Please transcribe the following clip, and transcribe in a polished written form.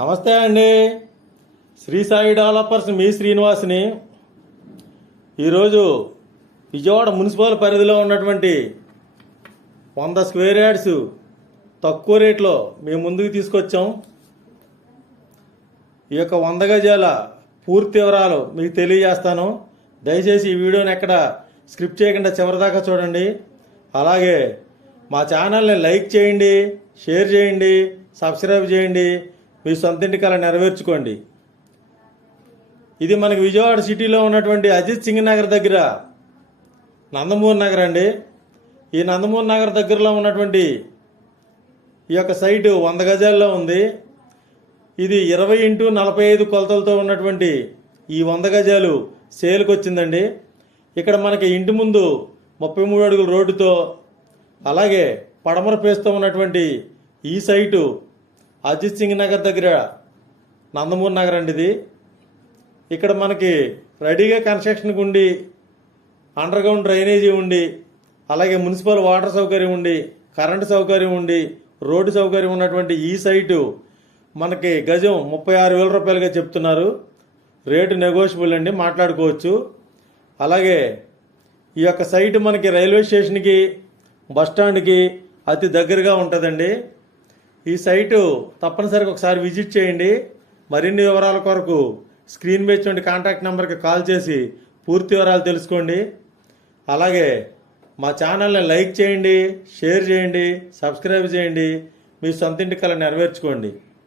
నమస్తే అండి. శ్రీ సాయి డెవలపర్స్ మీ శ్రీనివాస్ని. ఈరోజు విజయవాడ మున్సిపల్ పరిధిలో ఉన్నటువంటి 100 స్క్వేర్ యార్డ్స్ తక్కువ రేట్లో మేము ముందుకు తీసుకొచ్చాం. ఈ యొక్క 100 గజాల పూర్తి వివరాలు మీకు తెలియజేస్తాను. దయచేసి ఈ వీడియోని ఎక్కడ స్క్రిప్ట్ చేయకుండా చివరిదాకా చూడండి. అలాగే మా ఛానల్ని లైక్ చేయండి, షేర్ చేయండి, సబ్స్క్రైబ్ చేయండి. మీ సొంతింటి కల నెరవేర్చుకోండి. ఇది మనకి విజయవాడ సిటీలో ఉన్నటువంటి అజిత్ సింగ్ నగర్ దగ్గర నందమూరి నగర్ అండి. ఈ నందమూరి నగర్ దగ్గరలో ఉన్నటువంటి ఈ యొక్క సైటు 100 గజాల్లో ఉంది. ఇది 20x45 కొలతలతో ఉన్నటువంటి ఈ 100 గజాలు సేల్కి వచ్చిందండి. ఇక్కడ మనకి ఇంటి ముందు 33 అడుగుల రోడ్డుతో, అలాగే పడమర పేస్తూ ఉన్నటువంటి ఈ సైటు అజిత్ సింగ్ నగర్ దగ్గర నందమూరి నగర్ అండి. ఇది ఇక్కడ మనకి రెడీగా కన్స్ట్రక్షన్కి ఉండి, అండర్ గ్రౌండ్ డ్రైనేజీ ఉండి, అలాగే మున్సిపల్ వాటర్ సౌకర్యం ఉండి, కరెంటు సౌకర్యం ఉండి, రోడ్డు సౌకర్యం ఉన్నటువంటి ఈ సైటు మనకి గజం 36,000 రూపాయలుగా చెప్తున్నారు. రేటు నెగోషియబుల్ అండి, మాట్లాడుకోవచ్చు. అలాగే ఈ యొక్క సైటు మనకి రైల్వే స్టేషన్కి, బస్టాండ్కి అతి దగ్గరగా ఉంటుందండి. ఈ సైటు తప్పనిసరిగా ఒకసారి విజిట్ చేయండి. మరిన్ని వివరాల కొరకు స్క్రీన్ మీద చూడండి కాంటాక్ట్ నెంబర్కి కాల్ చేసి పూర్తి వివరాలు తెలుసుకోండి. అలాగే మా ఛానల్ని లైక్ చేయండి, షేర్ చేయండి, సబ్స్క్రైబ్ చేయండి. మీ సొంతింటి కల నెరవేర్చుకోండి.